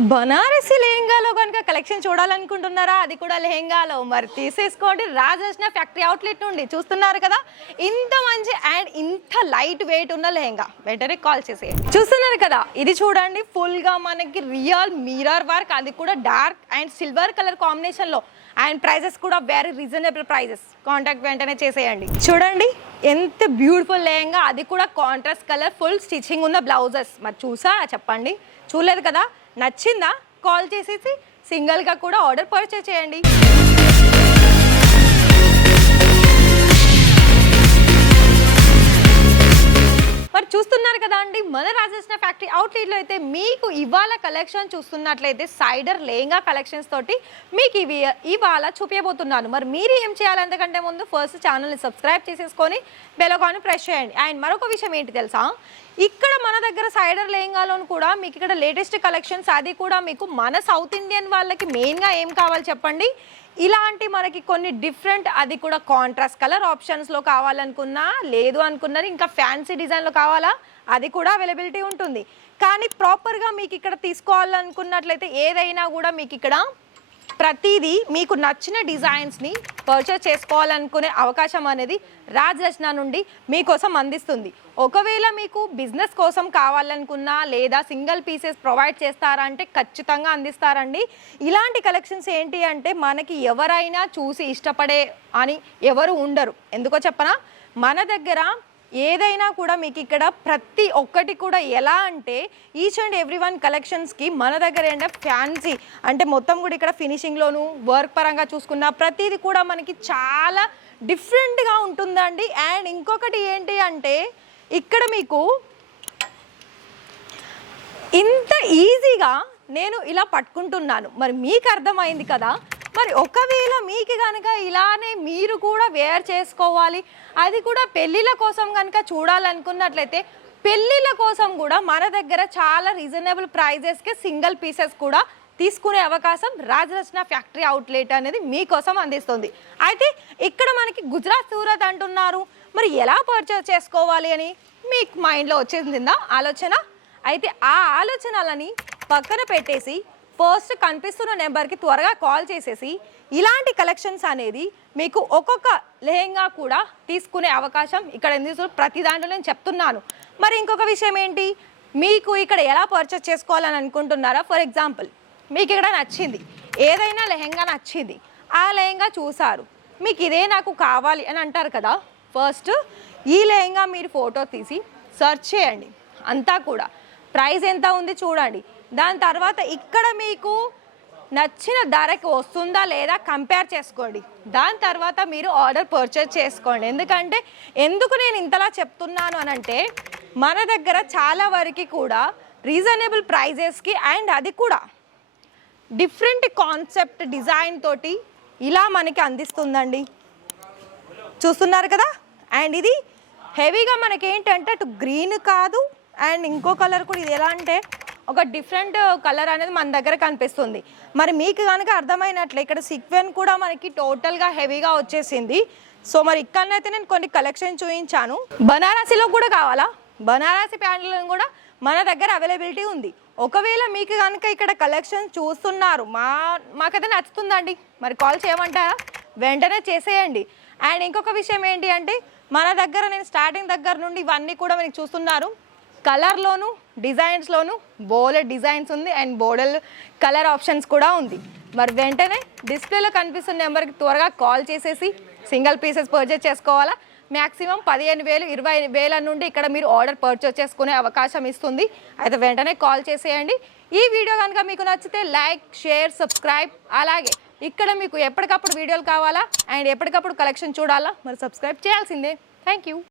బనారసి లెహెంగాలో కనుక కలెక్షన్ చూడాలనుకుంటున్నారా? అది కూడా లెహెంగాలో. మరి తీసేసుకోండి. రాజర్షణ ఫ్యాక్టరీ అవుట్లెట్ నుండి చూస్తున్నారు కదా? ఇంత అండ్ ఇంత లైట్ వెయిట్ ఉన్న లెహంగా. వెంటనే కాల్ చేసేయండి. చూస్తున్నారు కదా ఇది చూడండి ఫుల్గా గా మనకి రియల్ మిరర్ వర్క్ అది కూడా డార్క్ అండ్ సిల్వర్ కలర్ కాంబినేషన్లో. అండ్ ప్రైజెస్ కూడా వెరీ రీజనబుల్ ప్రైజెస్ కాంటాక్ట్ వెంటనే చేసేయండి. చూడండి ఎంత బ్యూటిఫుల్ లెహంగా అది కూడా కాంట్రాస్ట్ కలర్ ఫుల్ స్టిచ్చింగ్ ఉన్న బ్లౌజెస్. మరి చూసారా చెప్పండి. చూడలేదు కదా నచ్చిందా? కాల్ చేసేసి సింగిల్గా కూడా ఆర్డర్ పర్చేస్ చేయండి. మరి చూస్తున్నారు కదా అండి మన రాజేసిన ఫ్యాక్టరీ అవుట్లెట్లో అయితే మీకు ఇవాళ కలెక్షన్ చూస్తున్నట్లయితే సైడర్ లేంగా కలెక్షన్స్ తోటి మీకు ఇవి ఇవాళ చూపించబోతున్నాను మరి మీరు ఏం చేయాలి అంతకంటే ముందు ఫస్ట్ ఛానల్ని సబ్స్క్రైబ్ చేసేసుకొని బెలకాన్ని ప్రెస్ చేయండి. అండ్ మరొక విషయం ఏంటి తెలుసా? ఇక్కడ మన దగ్గర సైడర్ లేంగాలోను కూడా మీకు ఇక్కడ లేటెస్ట్ కలెక్షన్స్ అది కూడా మీకు మన సౌత్ ఇండియన్ వాళ్ళకి మెయిన్గా ఏం కావాలి చెప్పండి? ఇలాంటి మనకి కొన్ని డిఫరెంట్ అది కూడా కాంట్రాస్ట్ కలర్ ఆప్షన్స్లో కావాలనుకున్నా లేదు అనుకున్నారు ఇంకా ఫ్యాన్సీ డిజైన్లో కావాలా? అది కూడా అవైలబిలిటీ ఉంటుంది. కానీ ప్రాపర్గా మీకు ఇక్కడ తీసుకోవాలనుకున్నట్లయితే ఏదైనా కూడా మీకు ఇక్కడ ప్రతిదీ మీకు నచ్చిన డిజైన్స్ని పర్చేస్ చేసుకోవాలనుకునే అవకాశం అనేది రాజ్ రచన నుండి మీకోసం అందిస్తుంది. ఒకవేళ మీకు బిజినెస్ కోసం కావాలనుకున్నా లేదా సింగిల్ పీసెస్ ప్రొవైడ్ చేస్తారా అంటే ఖచ్చితంగా అందిస్తారండి. ఇలాంటి కలెక్షన్స్ ఏంటి అంటే మనకి ఎవరైనా చూసి ఇష్టపడే అని ఎవరు ఉండరు. ఎందుకో చెప్పనా? మన దగ్గర ఏదైనా కూడా మీకు ఇక్కడ ప్రతి ఒక్కటి కూడా ఎలా అంటే ఈచ్ అండ్ ఎవ్రీ వన్ కలెక్షన్స్కి మన దగ్గర ఏంటంటే ఫ్యాన్సీ అంటే మొత్తం కూడా ఇక్కడ ఫినిషింగ్లోను వర్క్ పరంగా చూసుకున్న ప్రతిది కూడా మనకి చాలా డిఫరెంట్గా ఉంటుందండి. అండ్ ఇంకొకటి ఏంటి అంటే ఇక్కడ మీకు ఇంత ఈజీగా నేను ఇలా పట్టుకుంటున్నాను. మరి మీకు అర్థమైంది కదా? మరి ఒకవేళ మీకు కనుక ఇలానే మీరు కూడా వేర్ చేసుకోవాలి అది కూడా పెళ్ళిళ్ళ కోసం కనుక చూడాలనుకున్నట్లయితే పెళ్ళిళ్ళ కోసం కూడా మన దగ్గర చాలా రీజనబుల్ ప్రైజెస్కి సింగిల్ పీసెస్ కూడా తీసుకునే అవకాశం రాజరచన ఫ్యాక్టరీ అవుట్లెట్ అనేది మీకోసం అందిస్తుంది. అయితే ఇక్కడ మనకి గుజరాత్ సూరత్ అంటున్నారు మరి ఎలా పర్చేస్ చేసుకోవాలి అని మీకు మైండ్లో వచ్చేసిందా? ఆలోచన? అయితే ఆ ఆలోచనలని పక్కన పెట్టేసి ఫస్ట్ కనిపిస్తున్న నెంబర్కి త్వరగా కాల్ చేసేసి ఇలాంటి కలెక్షన్స్ అనేది మీకు ఒక్కొక్క లెహెంగా కూడా తీసుకునే అవకాశం ఇక్కడ ఎందుకు ప్రతి దాంట్లో నేను చెప్తున్నాను. మరి ఇంకొక విషయం ఏంటి? మీకు ఇక్కడ ఎలా పర్చేస్ చేసుకోవాలని అనుకుంటున్నారా? ఫర్ ఎగ్జాంపుల్ మీకు ఇక్కడ నచ్చింది. ఏదైనా లెహెంగా నచ్చింది. ఆ లెహెంగా చూసారు మీకు ఇదే నాకు కావాలి అని అంటారు కదా? ఫస్ట్ ఈ లెహెంగా మీరు ఫోటో తీసి సెర్చ్ చేయండి. అంతా కూడా. ప్రైస్ ఎంత ఉంది చూడండి. దాని తర్వాత ఇక్కడ మీకు నచ్చిన ధరకి వస్తుందా లేదా కంపేర్ చేసుకోండి. దాని తర్వాత మీరు ఆర్డర్ పర్చేస్ చేసుకోండి. ఎందుకంటే ఎందుకు నేను ఇంతలా చెప్తున్నాను అని అంటే మన దగ్గర చాలా వరకు కూడా రీజనబుల్ ప్రైజెస్కి అండ్ అది కూడా డిఫరెంట్ కాన్సెప్ట్ డిజైన్ తోటి ఇలా మనకి అందిస్తుందండి. చూస్తున్నారు కదా? అండ్ ఇది హెవీగా మనకి ఏంటంటే అటు గ్రీన్ కాదు అండ్ ఇంకో కలర్ కూడా ఇది ఎలా అంటే ఒక డిఫరెంట్ కలర్ అనేది మన దగ్గర కనిపిస్తుంది. మరి మీకు కనుక అర్థమైనట్లే ఇక్కడ సిక్వెన్ కూడా మనకి టోటల్గా హెవీగా వచ్చేసింది. సో మరి ఇక్కడనైతే నేను కొన్ని కలెక్షన్ చూపించాను బనారసిలో కూడా కావాలా? బనారసి ప్యాంట్లను కూడా మన దగ్గర అవైలబిలిటీ ఉంది. ఒకవేళ మీకు కనుక ఇక్కడ కలెక్షన్ చూస్తున్నారు మా మాకైతే నచ్చుతుందండి. మరి కాల్ చేయమంటారా వెంటనే చేసేయండి. అండ్ ఇంకొక విషయం ఏంటి అంటే మన దగ్గర నేను స్టార్టింగ్ దగ్గర నుండి ఇవన్నీ కూడా మీకు చూస్తున్నారు. కలర్లోను డిజైన్స్లోను బోలెడ్ డిజైన్స్ ఉంది అండ్ బోర్డల్ కలర్ ఆప్షన్స్ కూడా ఉంది. మరి వెంటనే డిస్ప్లేలో కనిపిస్తున్న నెంబర్కి త్వరగా కాల్ చేసేసి సింగిల్ పీసెస్ పర్చేస్ చేసుకోవాలా? మ్యాక్సిమం పదిహేను వేలు ఇరవై వేల నుండి ఇక్కడ మీరు ఆర్డర్ పర్చేస్ చేసుకునే అవకాశం ఇస్తుంది. అయితే వెంటనే కాల్ చేసేయండి. ఈ వీడియో కనుక మీకు నచ్చితే లైక్ షేర్ సబ్స్క్రైబ్. అలాగే ఇక్కడ మీకు ఎప్పటికప్పుడు వీడియోలు కావాలా? అండ్ ఎప్పటికప్పుడు కలెక్షన్ చూడాలా? మరి సబ్స్క్రైబ్ చేయాల్సిందే. Thank you